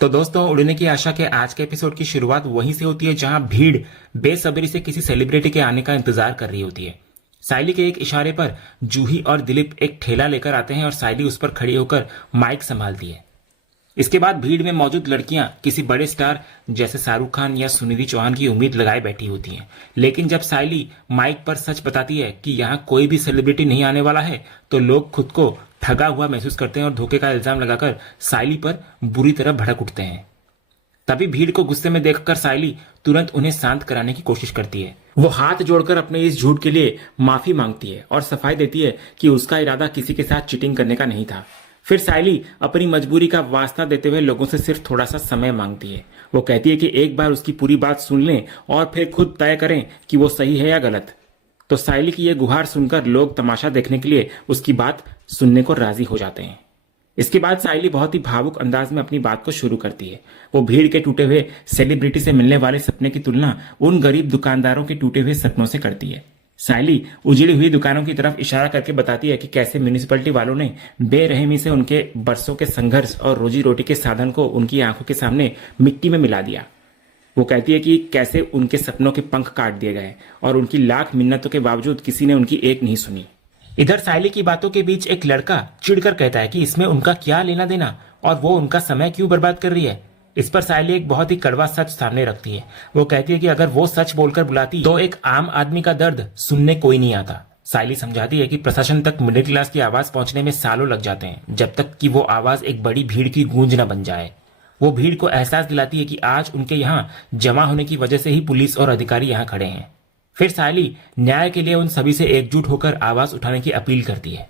तो दोस्तों, उड़ने की आशा के आज के एपिसोड की शुरुआत वहीं से होती है जहां भीड़ बेसब्री से किसी सेलिब्रिटी के आने का इंतजार कर रही होती है। साइली के एक इशारे पर जूही और दिलीप एक ठेला लेकर आते हैं और साइली उस पर खड़ी होकर माइक संभालती है। इसके बाद भीड़ में मौजूद लड़कियां किसी बड़े स्टार जैसे शाहरुख खान या सुनिधि चौहान की उम्मीद लगाए बैठी होती हैं। लेकिन जब साइली माइक पर सच बताती है कि यहाँ कोई भी सेलिब्रिटी नहीं आने वाला है, तो लोग खुद को ठगा हुआ महसूस करते हैं और धोखे का इल्जाम लगाकर साइली पर बुरी तरह भड़क उठते हैं। तभी भीड़ को गुस्से में देखकर साइली तुरंत उन्हें शांत कराने की कोशिश करती है। वो हाथ जोड़कर अपने इस झूठ के लिए माफी मांगती है और सफाई देती है कि उसका इरादा किसी के साथ चीटिंग करने का नहीं था। फिर साइली अपनी मजबूरी का वास्ता देते हुए लोगों से सिर्फ थोड़ा सा समय मांगती है। वो कहती है कि एक बार उसकी पूरी बात सुन लें और फिर खुद तय करें कि वो सही है या गलत। तो साइली की यह गुहार सुनकर लोग तमाशा देखने के लिए उसकी बात सुनने को राजी हो जाते हैं। इसके बाद साइली बहुत ही भावुक अंदाज में अपनी बात को शुरू करती है। वो भीड़ के टूटे हुए सेलिब्रिटी से मिलने वाले सपने की तुलना उन गरीब दुकानदारों के टूटे हुए सपनों से करती है। साइली उजड़ी हुई दुकानों की तरफ इशारा करके बताती है कि कैसे म्यूनिसिपैलिटी वालों ने बेरहमी से उनके बरसों के संघर्ष और रोजी रोटी के साधन को उनकी आंखों के सामने मिट्टी में मिला दिया। वो कहती है कि कैसे उनके सपनों के पंख काट दिए गए और उनकी लाख मिन्नतों के बावजूद किसी ने उनकी एक नहीं सुनी। इधर साइली की बातों के बीच एक लड़का चिढ़कर कहता है कि इसमें उनका क्या लेना देना और वो उनका समय क्यों बर्बाद कर रही है। इस पर साइली एक बहुत ही कड़वा सच सामने रखती है। वो कहती है कि अगर वो सच बोलकर बुलाती तो एक आम आदमी का दर्द सुनने कोई नहीं आता। साइली समझाती है कि प्रशासन तक मिडिल क्लास की आवाज पहुंचने में सालों लग जाते हैं, जब तक कि वो आवाज एक बड़ी भीड़ की गूंज न बन जाए। वो भीड़ को एहसास दिलाती है कि आज उनके यहाँ जमा होने की वजह से ही पुलिस और अधिकारी यहाँ खड़े हैं। फिर साइली न्याय के लिए उन सभी से एकजुट होकर आवाज उठाने की अपील करती है।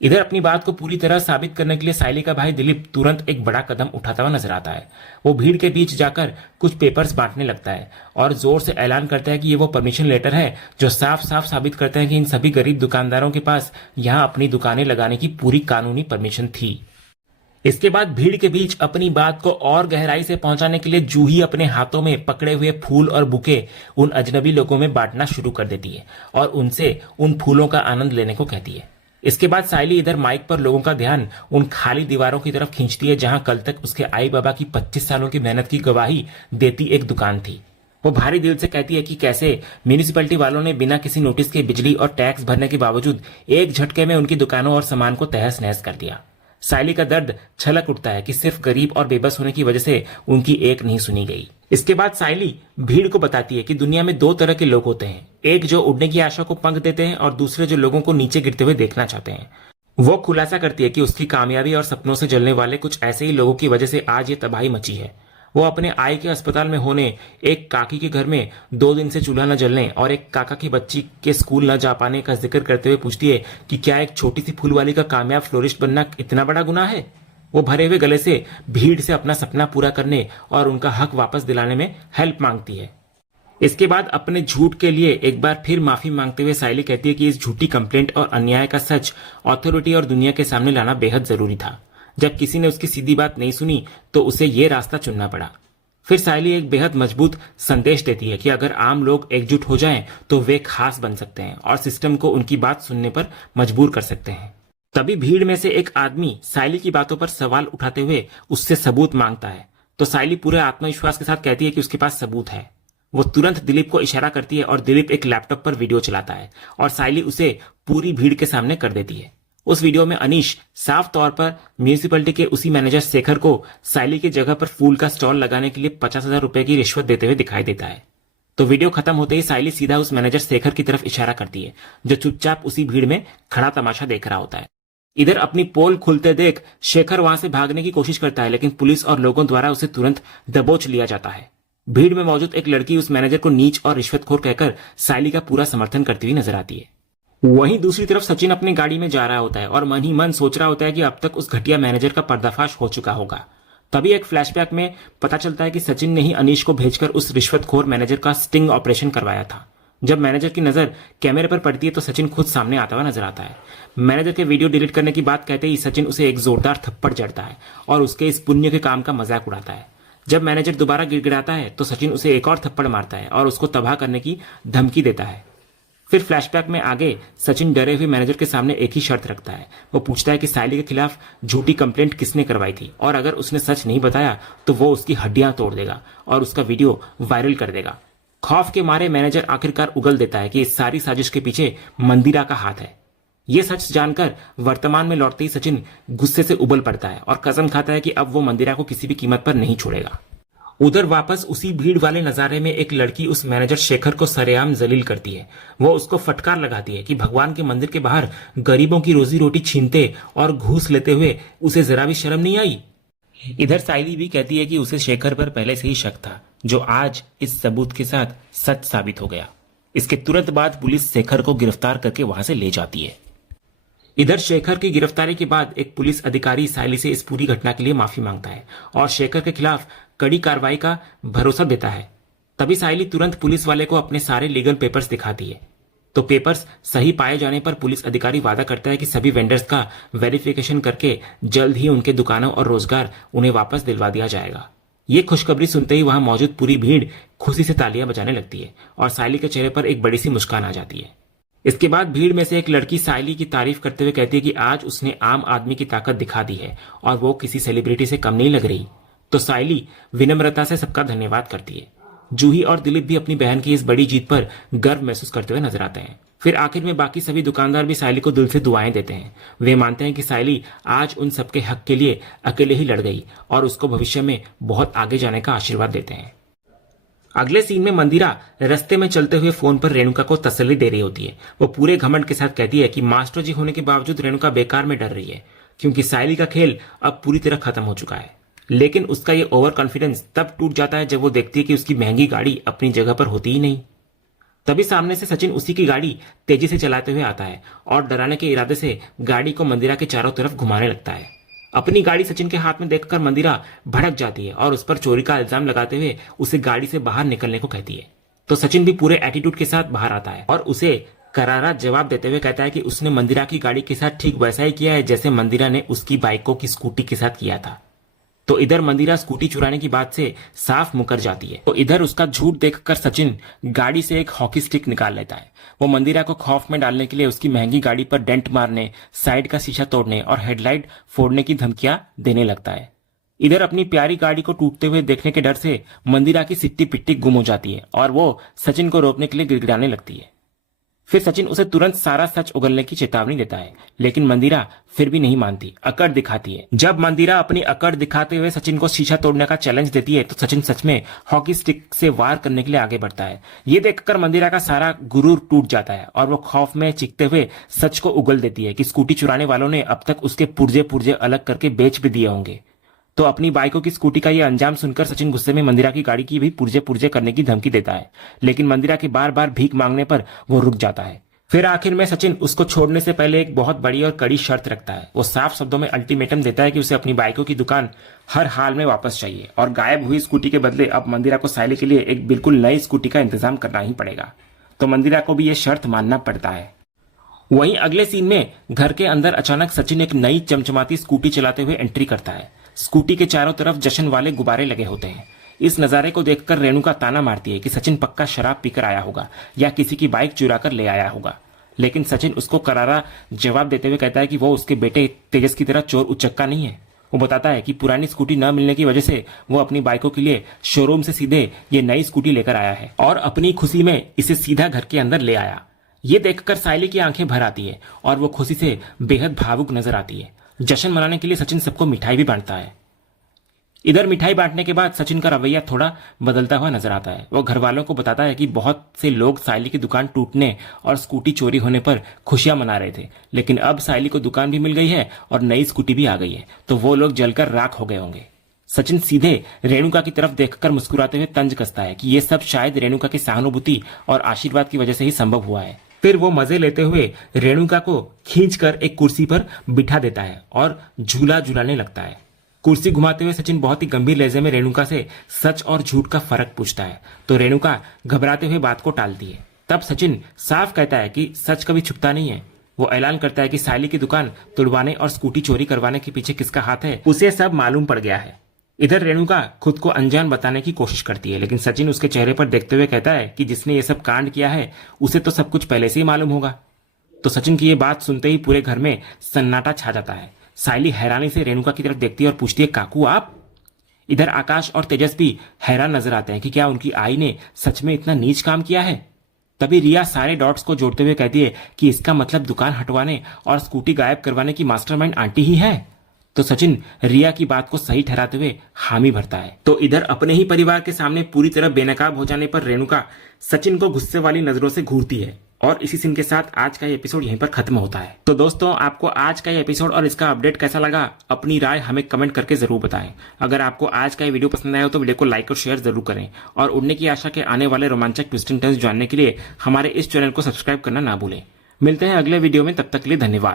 इधर अपनी बात को पूरी तरह साबित करने के लिए साइली का भाई दिलीप तुरंत एक बड़ा कदम उठाता हुआ नजर आता है। वो भीड़ के बीच जाकर कुछ पेपर्स बांटने लगता है और जोर से ऐलान करता है कि ये वो परमिशन लेटर है जो साफ साफ साबित करते हैं कि इन सभी गरीब दुकानदारों के पास यहाँ अपनी दुकानें लगाने की पूरी कानूनी परमिशन थी। इसके बाद भीड़ के बीच अपनी बात को और गहराई से पहुंचाने के लिए जूही अपने हाथों में पकड़े हुए फूल और बुके उन अजनबी लोगों में बांटना शुरू कर देती है और उनसे उन फूलों का आनंद लेने को कहती है। इसके बाद साइली इधर माइक पर लोगों का ध्यान उन खाली दीवारों की तरफ खींचती है जहां कल तक उसके आई बाबा की 25 सालों की मेहनत की गवाही देती एक दुकान थी। वो भारी दिल से कहती है कि कैसे म्यूनिसिपैलिटी वालों ने बिना किसी नोटिस के बिजली और टैक्स भरने के बावजूद एक झटके में उनकी दुकानों और सामान को तहस नहस कर दिया। साइली का दर्द छलक उठता है कि सिर्फ गरीब और बेबस होने की वजह से उनकी एक नहीं सुनी गई। इसके बाद साइली भीड़ को बताती है कि दुनिया में दो तरह के लोग होते हैं, एक जो उड़ने की आशा को पंख देते हैं और दूसरे जो लोगों को नीचे गिरते हुए देखना चाहते हैं। वो खुलासा करती है कि उसकी कामयाबी और सपनों से जलने वाले कुछ ऐसे ही लोगों की वजह से आज ये तबाही मची है। वो अपने आई के अस्पताल में होने, एक काकी के घर में 2 दिन से चूल्हा न जलने और एक काका की बच्ची के स्कूल न जा पाने का जिक्र करते हुए पूछती है कि क्या एक छोटी सी फूल वाली का कामयाब फ्लोरिस्ट बनना इतना बड़ा गुनाह है। वो भरे हुए गले से भीड़ से अपना सपना पूरा करने और उनका हक वापस दिलाने में हेल्प मांगती है। इसके बाद अपने झूठ के लिए एक बार फिर माफी मांगते हुए साइली कहती है कि इस झूठी कंप्लेंट और अन्याय का सच अथॉरिटी और दुनिया के सामने लाना बेहद जरूरी था। जब किसी ने उसकी सीधी बात नहीं सुनी तो उसे ये रास्ता चुनना पड़ा। फिर साइली एक बेहद मजबूत संदेश देती है कि अगर आम लोग एकजुट हो जाएं तो वे खास बन सकते हैं और सिस्टम को उनकी बात सुनने पर मजबूर कर सकते हैं। तभी भीड़ में से एक आदमी साइली की बातों पर सवाल उठाते हुए उससे सबूत मांगता है, तो साइली पूरे आत्मविश्वास के साथ कहती है कि उसके पास सबूत है। वो तुरंत दिलीप को इशारा करती है और दिलीप एक लैपटॉप पर वीडियो चलाता है और साइली उसे पूरी भीड़ के सामने कर देती है। उस वीडियो में अनीश साफ तौर पर म्यूनिसिपैलिटी के उसी मैनेजर शेखर को साइली की जगह पर फूल का स्टॉल लगाने के लिए 50,000 रुपए की रिश्वत देते हुए दिखाई देता है। तो वीडियो खत्म होते ही साइली सीधा उस मैनेजर शेखर की तरफ इशारा करती है जो चुपचाप उसी भीड़ में खड़ा तमाशा देख रहा होता है। इधर अपनी पोल खुलते देख शेखर वहां से भागने की कोशिश करता है, लेकिन पुलिस और लोगों द्वारा उसे तुरंत दबोच लिया जाता है। भीड़ में मौजूद एक लड़की उस मैनेजर को नीच और रिश्वतखोर कहकर साइली का पूरा समर्थन करती हुई नजर आती है। वहीं दूसरी तरफ सचिन अपनी गाड़ी में जा रहा होता है और मन ही मन सोच रहा होता है कि अब तक उस घटिया मैनेजर का पर्दाफाश हो चुका होगा। तभी एक फ्लैशबैक में पता चलता है कि सचिन ने ही अनीश को भेजकर उस रिश्वतखोर मैनेजर का स्टिंग ऑपरेशन करवाया था। जब मैनेजर की नजर कैमरे पर पड़ती है तो सचिन खुद सामने आता हुआ नजर आता है। मैनेजर के वीडियो डिलीट करने की बात कहते ही सचिन उसे एक जोरदार थप्पड़ जड़ता है और उसके इस पुण्य के काम का मजाक उड़ाता है। जब मैनेजर दोबारा गिड़गिड़ाता है तो सचिन उसे एक और थप्पड़ मारता है और उसको तबाह करने की धमकी देता है। फिर फ्लैशबैक में आगे सचिन डरे हुए मैनेजर के सामने एक ही शर्त रखता है। वो पूछता है कि सायली के खिलाफ झूठी कंप्लेंट किसने करवाई थी, और अगर उसने सच नहीं बताया तो वो उसकी हड्डियां तोड़ देगा और उसका वीडियो वायरल कर देगा। खौफ के मारे मैनेजर आखिरकार उगल देता है कि इस सारी साजिश के पीछे मंदिरा का हाथ है। ये सच जानकर वर्तमान में लौटते ही सचिन गुस्से से उबल पड़ता है और कसम खाता है कि अब वो मंदिरा को किसी भी कीमत पर नहीं छोड़ेगा। उधर वापस उसी भीड़ वाले नजारे में एक लड़की उस मैनेजर शेखर को सरेआम जलील करती है। वो उसको फटकार लगाती है कि भगवान के मंदिर के बाहर गरीबों की रोजी रोटी छीनते और घूस लेते हुए उसे जरा भी शर्म नहीं आई। इधर सायली भी कहती है कि उसे शेखर पर पहले से ही शक था, जो आज इस सबूत के साथ सच साबित हो गया। इसके तुरंत बाद पुलिस शेखर को गिरफ्तार करके वहां से ले जाती है। इधर शेखर की गिरफ्तारी के बाद एक पुलिस अधिकारी सायली से इस पूरी घटना के लिए माफी मांगता है और शेखर के खिलाफ कड़ी कार्रवाई का भरोसा देता है। तभी सायली तुरंत पुलिस वाले को अपने सारे लीगल पेपर्स दिखाती है। तो पेपर्स सही पाए जाने पर पुलिस अधिकारी वादा करता है कि सभी वेंडर्स का वेरिफिकेशन करके जल्द ही उनके दुकानों और रोजगार उन्हें वापस दिलवा दिया जाएगा। ये खुशखबरी सुनते ही वहां मौजूद पूरी भीड़ खुशी से तालियां बजाने लगती है और सायली के चेहरे पर एक बड़ी सी मुस्कान आ जाती है। इसके बाद भीड़ में से एक लड़की सायली की तारीफ करते हुए कहती है कि आज उसने आम आदमी की ताकत दिखा दी है और वो किसी सेलिब्रिटी से कम नहीं लग रही। तो सायली विनम्रता से सबका धन्यवाद करती है। जूही और दिलीप भी अपनी बहन की इस बड़ी जीत पर गर्व महसूस करते हुए नजर आते हैं। फिर आखिर में बाकी सभी दुकानदार भी सायली को दिल से दुआएं देते हैं। वे मानते हैं कि सायली आज उन सबके हक के लिए अकेले ही लड़ गई और उसको भविष्य में बहुत आगे जाने का आशीर्वाद देते हैं। अगले सीन में मंदिरा रास्ते में चलते हुए फोन पर रेणुका को तसल्ली दे रही होती है। वो पूरे घमंड के साथ कहती है कि मास्टर जी होने के बावजूद रेणुका बेकार में डर रही है, क्योंकि सायली का खेल अब पूरी तरह खत्म हो चुका है। लेकिन उसका ये ओवर कॉन्फिडेंस तब टूट जाता है जब वो देखती है कि उसकी महंगी गाड़ी अपनी जगह पर होती ही नहीं। तभी सामने से सचिन उसी की गाड़ी तेजी से चलाते हुए आता है और डराने के इरादे से गाड़ी को मंदिरा के चारों तरफ घुमाने लगता है। अपनी गाड़ी सचिन के हाथ में देखकर मंदिरा भड़क जाती है और उस पर चोरी का इल्जाम लगाते हुए उसे गाड़ी से बाहर निकलने को कहती है। तो सचिन भी पूरे एटीट्यूड के साथ बाहर आता है और उसे करारा जवाब देते हुए कहता है कि उसने मंदिरा की गाड़ी के साथ ठीक वैसा ही किया है जैसे मंदिरा ने उसकी बाइकों की स्कूटी के साथ किया था। तो इधर मंदिरा स्कूटी चुराने की बात से साफ मुकर जाती है। तो इधर उसका झूठ देखकर सचिन गाड़ी से एक हॉकी स्टिक निकाल लेता है। वो मंदिरा को खौफ में डालने के लिए उसकी महंगी गाड़ी पर डेंट मारने, साइड का शीशा तोड़ने और हेडलाइट फोड़ने की धमकियां देने लगता है। इधर अपनी प्यारी गाड़ी को टूटते हुए देखने के डर से मंदिरा की सिट्टी पिट्टी गुम हो जाती है और वो सचिन को रोकने के लिए गिड़गिड़ाने लगती है। फिर सचिन उसे तुरंत सारा सच उगलने की चेतावनी देता है, लेकिन मंदिरा फिर भी नहीं मानती, अकड़ दिखाती है। जब मंदिरा अपनी अकड़ दिखाते हुए सचिन को शीशा तोड़ने का चैलेंज देती है तो सचिन सच में हॉकी स्टिक से वार करने के लिए आगे बढ़ता है। ये देखकर मंदिरा का सारा गुरूर टूट जाता है और वो खौफ में चीखते हुए सच को उगल देती है कि स्कूटी चुराने वालों ने अब तक उसके पुर्जे पुर्जे अलग करके बेच भी दिए होंगे। तो अपनी बाइकों की स्कूटी का ये अंजाम सुनकर सचिन गुस्से में मंदिरा की गाड़ी की भी पुर्जे पुर्जे करने की धमकी देता है, लेकिन मंदिरा के बार बार भीख मांगने पर वो रुक जाता है। फिर आखिर में सचिन उसको छोड़ने से पहले एक बहुत बड़ी और कड़ी शर्त रखता है। वो साफ शब्दों में अल्टीमेटम देता है कि उसे अपनी बाइकों की दुकान हर हाल में वापस चाहिए और गायब हुई स्कूटी के बदले अब मंदिरा को सायली के लिए एक बिल्कुल नई स्कूटी का इंतजाम करना ही पड़ेगा। तो मंदिरा को भी ये शर्त मानना पड़ता है। वहीं अगले सीन में घर के अंदर अचानक सचिन एक नई चमचमाती स्कूटी चलाते हुए एंट्री करता है। स्कूटी के चारों तरफ जश्न वाले गुब्बारे लगे होते हैं। इस नजारे को देखकर रेणुका ताना मारती है कि सचिन पक्का शराब पीकर आया होगा या किसी की बाइक चुरा कर ले आया होगा, लेकिन सचिन उसको करारा जवाब देते हुए कहता है कि वो उसके बेटे तेजस की तरह चोर उचक्का नहीं है। वो बताता है कि पुरानी स्कूटी न मिलने की वजह से वो अपनी बाइकों के लिए शोरूम से सीधे ये नई स्कूटी लेकर आया है और अपनी खुशी में इसे सीधा घर के अंदर ले आया। ये देखकर सायली की आंखें भर आती है और वो खुशी से बेहद भावुक नजर आती है। जश्न मनाने के लिए सचिन सबको मिठाई भी बांटता है। इधर मिठाई बांटने के बाद सचिन का रवैया थोड़ा बदलता हुआ नजर आता है। वो घर वालों को बताता है कि बहुत से लोग सायली की दुकान टूटने और स्कूटी चोरी होने पर खुशियां मना रहे थे, लेकिन अब सायली को दुकान भी मिल गई है और नई स्कूटी भी आ गई है, तो वो लोग जलकर राख हो गए होंगे। सचिन सीधे रेणुका की तरफ देखकर मुस्कुराते हुए तंज कसता है कि ये सब शायद रेणुका की सहानुभूति और आशीर्वाद की वजह से ही संभव हुआ है। फिर वो मजे लेते हुए रेणुका को खींचकर एक कुर्सी पर बिठा देता है और झूला झुलाने लगता है। कुर्सी घुमाते हुए सचिन बहुत ही गंभीर लहजे में रेणुका से सच और झूठ का फर्क पूछता है, तो रेणुका घबराते हुए बात को टालती है। तब सचिन साफ कहता है कि सच कभी छुपता नहीं है। वो ऐलान करता है कि सायली की दुकान तुड़वाने और स्कूटी चोरी करवाने के पीछे किसका हाथ है उसे सब मालूम पड़ गया है। इधर रेणुका खुद को अनजान बताने की कोशिश करती है, लेकिन सचिन उसके चेहरे पर देखते हुए कहता है कि जिसने ये सब कांड किया है उसे तो सब कुछ पहले से ही मालूम होगा। तो सचिन की ये बात सुनते ही पूरे घर में सन्नाटा छा जाता है। सायली हैरानी से रेणुका की तरफ देखती है और पूछती है, काकू आप? इधर आकाश और तेजस भी हैरान नजर आते हैं कि क्या उनकी आई ने सच में इतना नीच काम किया है। तभी रिया सारे डॉट्स को जोड़ते हुए कहती है कि इसका मतलब दुकान हटवाने और स्कूटी गायब करवाने की मास्टरमाइंड आंटी ही है। तो सचिन रिया की बात को सही ठहराते हुए हामी भरता है। तो इधर अपने ही परिवार के सामने पूरी तरह बेनकाब हो जाने पर रेणुका सचिन को गुस्से वाली नजरों से घूरती है और इसी सीन के साथ आज का ये एपिसोड यहीं पर खत्म होता है। तो दोस्तों, आपको आज का ये एपिसोड और इसका अपडेट कैसा लगा, अपनी राय हमें कमेंट करके जरूर बताएं। अगर आपको आज का ये वीडियो पसंद आया हो तो वीडियो को लाइक और शेयर जरूर करें और उड़ने की आशा के आने वाले रोमांचक ट्विस्ट एंड टर्न्स जानने के लिए हमारे इस चैनल को सब्सक्राइब करना ना भूलें। मिलते हैं अगले वीडियो में, तब तक के लिए धन्यवाद।